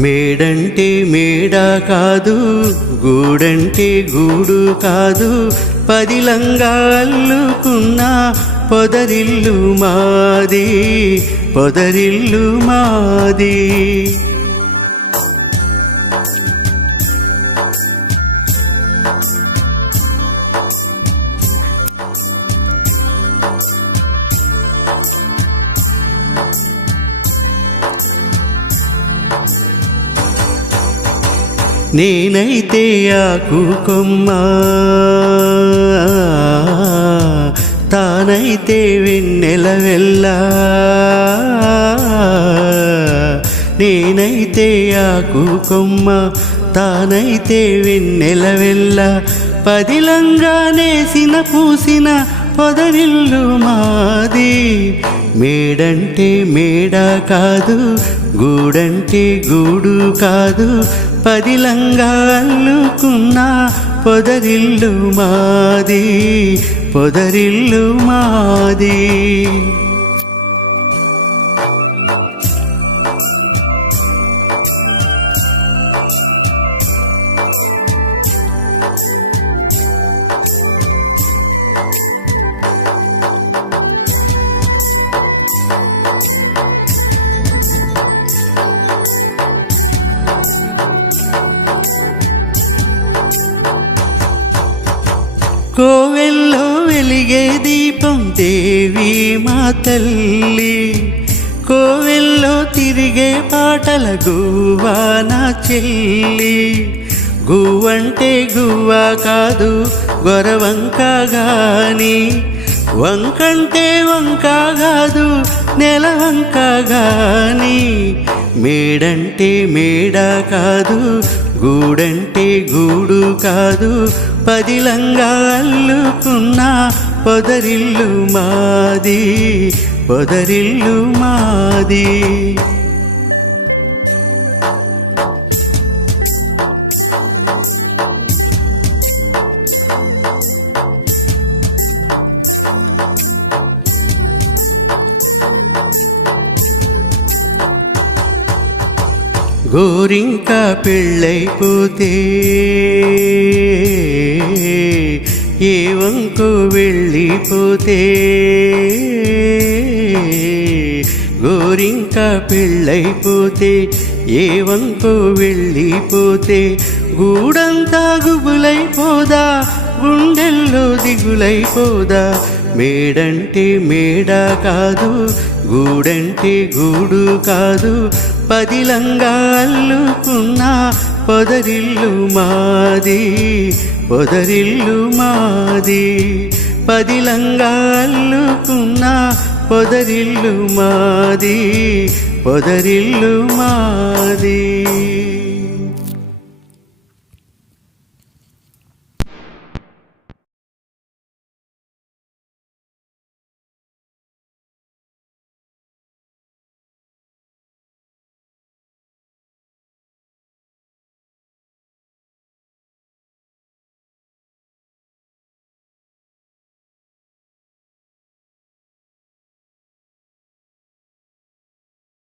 మేడంటే మేడ కాదు గూడంటే గూడు కాదు. పదిలంగా అల్లుకున్న పొదరిల్లు మాది పొదరిల్లు మాది. నేనైతే ఆకు కొమ్మ. తానైతే వెన్నెల వెళ్ళ నేనైతే ఆకు కొమ్మ. తానైతే వెన్నెల వెళ్ళ పదిలంగా నేసిన పూసిన పొదరిల్లు మాది. మేడంటే మేడ కాదు గూడంటే గూడు కాదు. పదిలంగా అల్లుకున్న పొదరిల్లు మాది పొదరిల్లు మాది. కోవెల్లో వెలిగే దీపం దేవి మా తల్లి. కోవెల్లో తిరిగే పాటల గువ్వా నా చెల్లి. గువ్వంటే గువ్వా కాదు గొరవంక గాని. వంకంటే వంక కాదు నెల వంక గాని. మేడంటే మేడ కాదు గూడంటే గూడు కాదు పదిలంగా అల్లుకున్న పొదరిల్లు మాది పొదరిల్లు మాది. గోరింక పెళ్ళైపోతే ఏ వంకు వెళ్ళిపోతే గోరింక పెళ్ళైపోతే ఏ వంకు వెళ్ళిపోతే గూడంతా గుబులైపోదా గుండెల్లో దిగులైపోదా మేడంటే మేడ కాదు గూడంటే గూడు కాదు పదిలంగా అల్లుకున్న పొదరిల్లు మాది పొదరిల్లు మాది. పదిలంగా అల్లుకున్న పొదరిల్లు మాది పొదరిల్లు మాది.